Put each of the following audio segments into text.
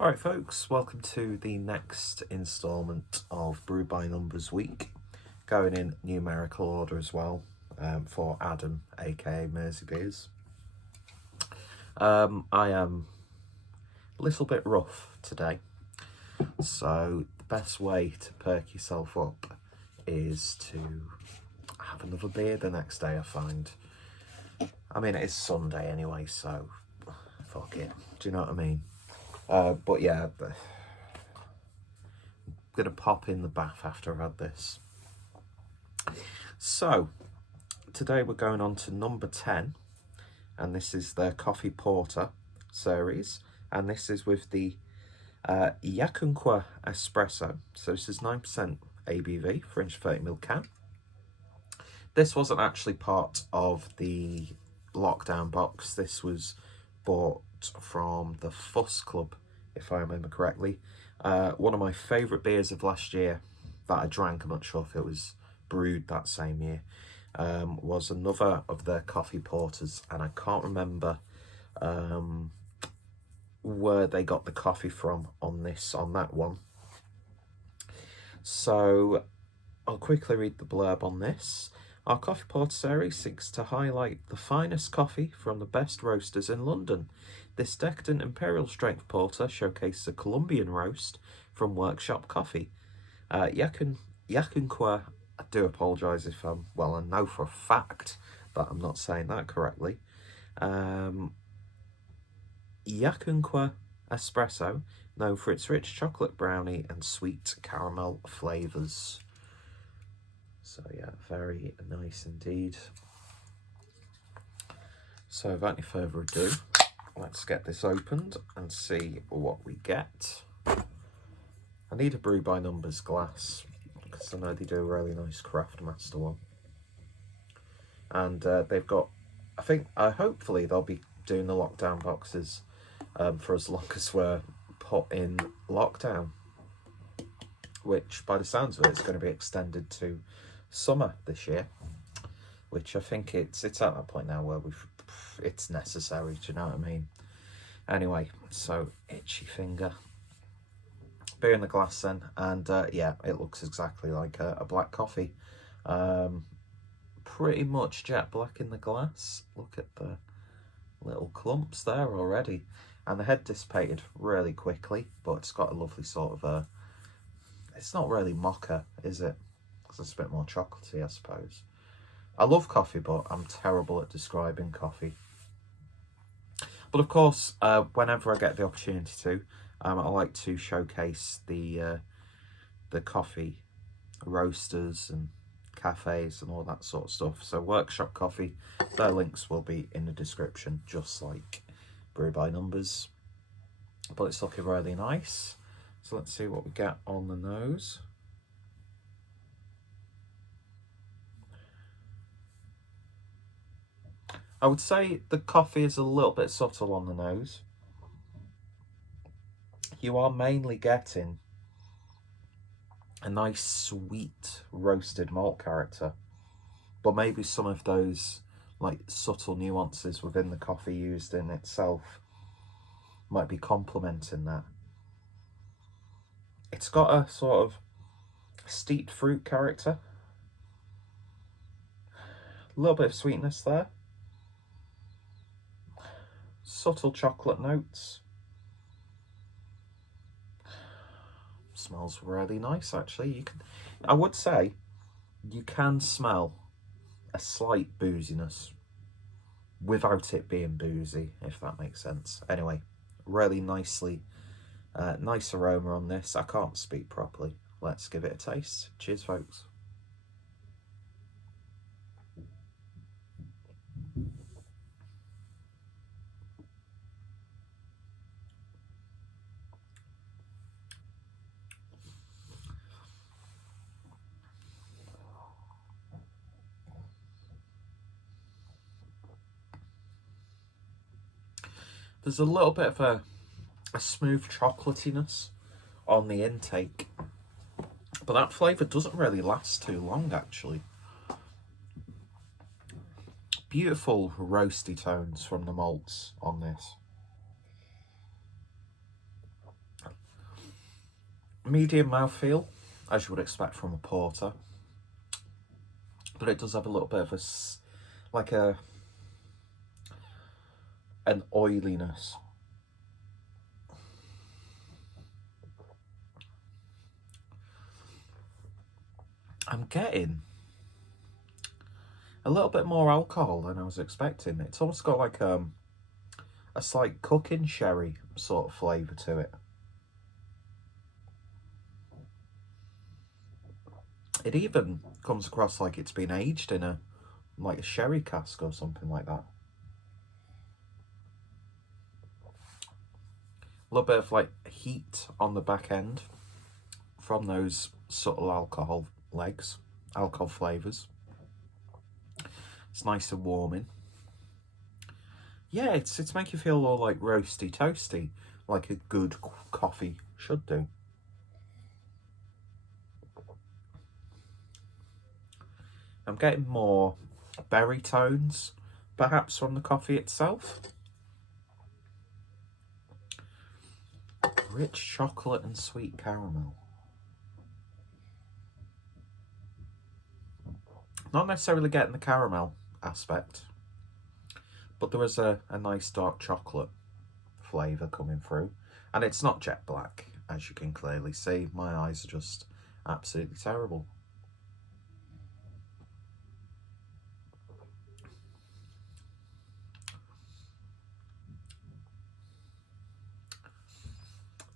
Alright folks, welcome to the next instalment of Brew by Numbers week. Going in numerical order as well for Adam, aka Mersey Beers. I am a little bit rough today, so the best way to perk yourself up is to have another beer the next day, I find. I mean, it is Sunday anyway, so fuck it. Do you know what I mean? But yeah, I'm going to pop in the bath after I've had this. So, today we're going on to number 10, and this is their Coffee Porter series, and this is with the Yacuanquer Espresso. So this is 9% ABV, 330ml can. This wasn't actually part of the lockdown box. This was bought from the Fuss Club, if I remember correctly. One of my favourite beers of last year that I drank, I'm not sure if it was brewed that same year, was another of their coffee porters, and I can't remember where they got the coffee from on that one. So I'll quickly read the blurb on this. Our Coffee Porter series seeks to highlight the finest coffee from the best roasters in London. This decadent imperial strength porter showcases a Colombian roast from Workshop Coffee. Yacuanquer, I do apologise if I know for a fact that I'm not saying that correctly. Yacuanquer Espresso, known for its rich chocolate brownie and sweet caramel flavours. So yeah, very nice indeed. So without any further ado, let's get this opened and see what we get. I need a Brew by Numbers glass because I know they do a really nice Craft Master one. And they've got, hopefully they'll be doing the lockdown boxes for as long as we're put in lockdown, which by the sounds of it is going to be extended to summer this year, which I think it's at that point now where it's necessary, do you know what I mean? Anyway, so itchy finger. Beer in the glass then, and yeah, it looks exactly like a black coffee. Pretty much jet black in the glass. Look at the little clumps there already, and the head dissipated really quickly, but it's got a lovely sort of a, it's not really mocha, is it? Because it's a bit more chocolatey, I suppose. I love coffee, but I'm terrible at describing coffee. But of course, whenever I get the opportunity to, I like to showcase the coffee roasters and cafes and all that sort of stuff. So Workshop Coffee, their links will be in the description, just like Brew by Numbers. But it's looking really nice. So let's see what we get on the nose. I would say the coffee is a little bit subtle on the nose. You are mainly getting a nice sweet roasted malt character, but maybe some of those like subtle nuances within the coffee used in itself might be complementing that. It's got a sort of steeped fruit character, a little bit of sweetness there, subtle chocolate notes. Smells really nice, actually. I would say you can smell a slight booziness without it being boozy, if that makes sense. Anyway, really nice aroma on this. I can't speak properly. Let's give it a taste. Cheers, folks. There's a little bit of a smooth chocolatiness on the intake, but that flavour doesn't really last too long, actually. Beautiful roasty tones from the malts on this. medium mouthfeel, as you would expect from a porter, but it does have a little bit of an oiliness. I'm getting a little bit more alcohol than I was expecting. It's almost got like a slight cooking sherry sort of flavour to it. It even comes across like it's been aged in a sherry cask or something like that. A little bit of like heat on the back end from those subtle alcohol flavours. It's nice and warming. Yeah, it's making you feel all like roasty toasty, like a good coffee should do. I'm getting more berry tones, perhaps, from the coffee itself. Rich chocolate and sweet caramel. Not necessarily getting the caramel aspect, but there is a nice dark chocolate flavour coming through. And it's not jet black, as you can clearly see. My eyes are just absolutely terrible.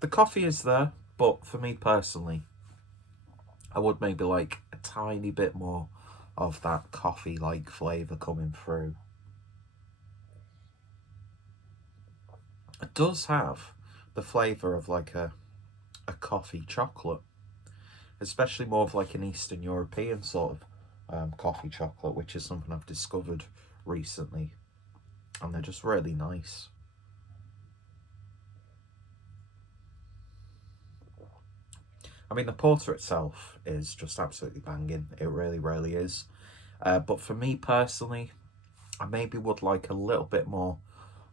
The coffee is there, but for me personally, I would maybe like a tiny bit more of that coffee-like flavour coming through. It does have the flavour of like a coffee chocolate, especially more of like an Eastern European sort of coffee chocolate, which is something I've discovered recently, and they're just really nice. I mean, the porter itself is just absolutely banging. It really, really is. But for me personally, I maybe would like a little bit more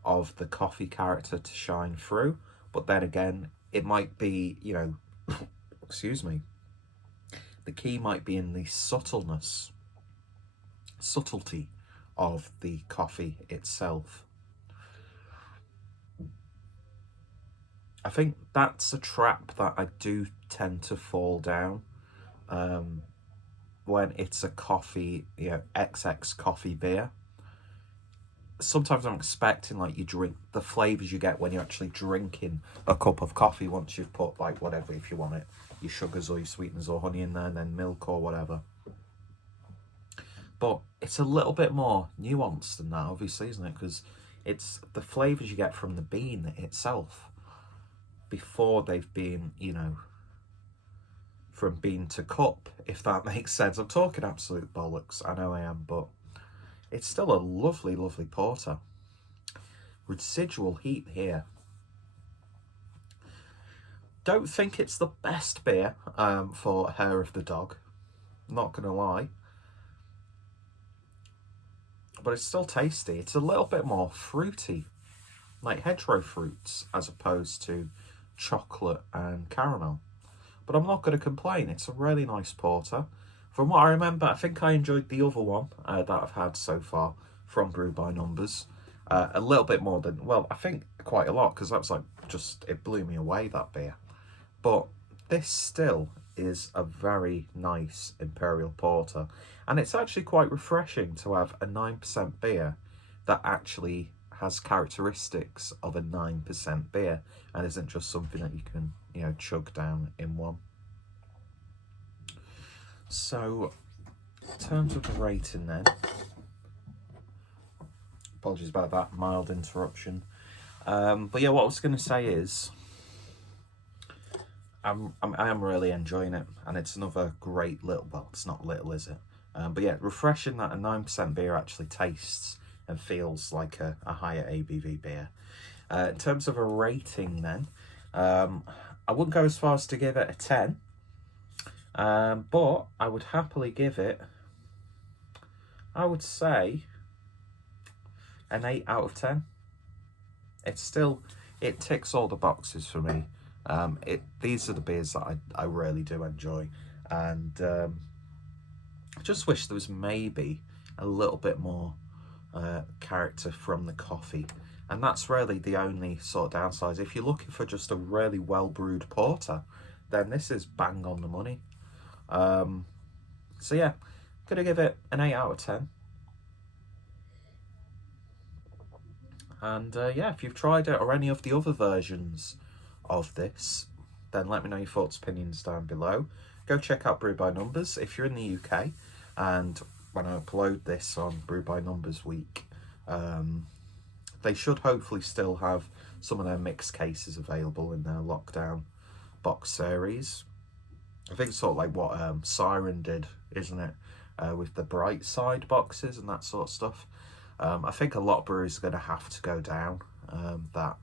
of the coffee character to shine through. But then again, it might be, you know, excuse me, the key might be in the subtlety of the coffee itself. I think that's a trap that I do tend to fall down when it's a coffee, you know, XX coffee beer. Sometimes I'm expecting like you drink the flavours you get when you're actually drinking a cup of coffee once you've put like whatever, if you want it, your sugars or your sweeteners or honey in there, and then milk or whatever. But it's a little bit more nuanced than that, obviously, isn't it? Because it's the flavours you get from the bean itself before they've been, you know, from bean to cup, if that makes sense. I'm talking absolute bollocks, I know I am, but it's still a lovely, lovely porter. Residual heat here. Don't think it's the best beer for hair of the dog, not gonna lie, but it's still tasty. It's a little bit more fruity, like hedgerow fruits, as opposed to chocolate and caramel. But I'm not going to complain. It's a really nice porter. From what I remember, I think I enjoyed the other one that I've had so far from Brew by Numbers a little bit more than, well, I think quite a lot, because that was like just, it blew me away, that beer. But this still is a very nice Imperial Porter, and it's actually quite refreshing to have a 9% beer that actually has characteristics of a 9% beer and isn't just something that you can, you know, chug down in one. So, in terms of the rating then, apologies about that mild interruption. But yeah, what I was going to say is, I am really enjoying it, and it's another great little, well, it's not little, is it? But yeah, refreshing that a 9% beer actually tastes and feels like a higher ABV beer. In terms of a rating then, I wouldn't go as far as to give it a 10, but I would happily give it, I would say, an 8 out of 10. It's still, it ticks all the boxes for me. These are the beers that I really do enjoy, and I just wish there was maybe a little bit more character from the coffee, and that's really the only sort of downside. If you're looking for just a really well brewed porter, then this is bang on the money. So yeah, gonna give it an 8 out of 10. And yeah, if you've tried it or any of the other versions of this, then let me know your thoughts, opinions down below. Go check out Brew by Numbers if you're in the UK, and when I upload this on Brew by Numbers week, they should hopefully still have some of their mixed cases available in their lockdown box series. I think it's sort of like what Siren did, isn't it? With the bright side boxes and that sort of stuff. I think a lot of breweries are going to have to go down that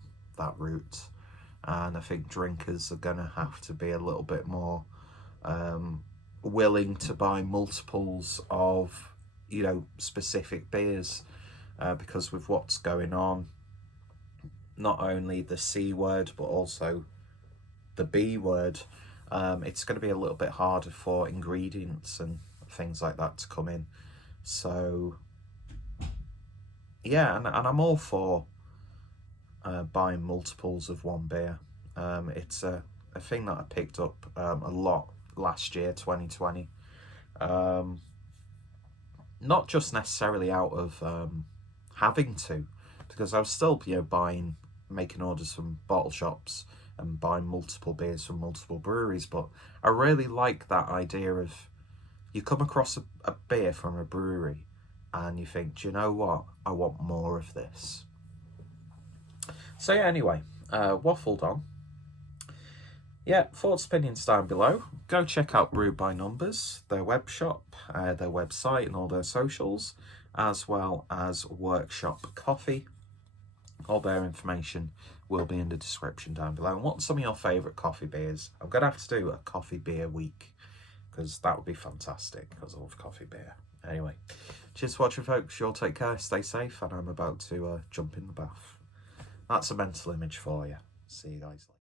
route, and I think drinkers are going to have to be a little bit more willing to buy multiples of, you know, specific beers, because with what's going on, not only the C word but also the B word, it's going to be a little bit harder for ingredients and things like that to come in. So yeah, and I'm all for buying multiples of one beer. It's a thing that I picked up a lot last year, 2020. Not just necessarily out of having to, because I was still, you know, making orders from bottle shops and buying multiple beers from multiple breweries, but I really like that idea of you come across a beer from a brewery and you think, do you know what? I want more of this. So yeah, anyway, waffled on. Yeah, thoughts, opinions down below. Go check out Brew by Numbers, their web shop, their website and all their socials, as well as Workshop Coffee. All their information will be in the description down below. And what's some of your favourite coffee beers? I'm going to have to do a coffee beer week, because that would be fantastic, because I love coffee beer. Anyway, cheers for watching, folks. You all take care, stay safe, and I'm about to jump in the bath. That's a mental image for you. See you guys later.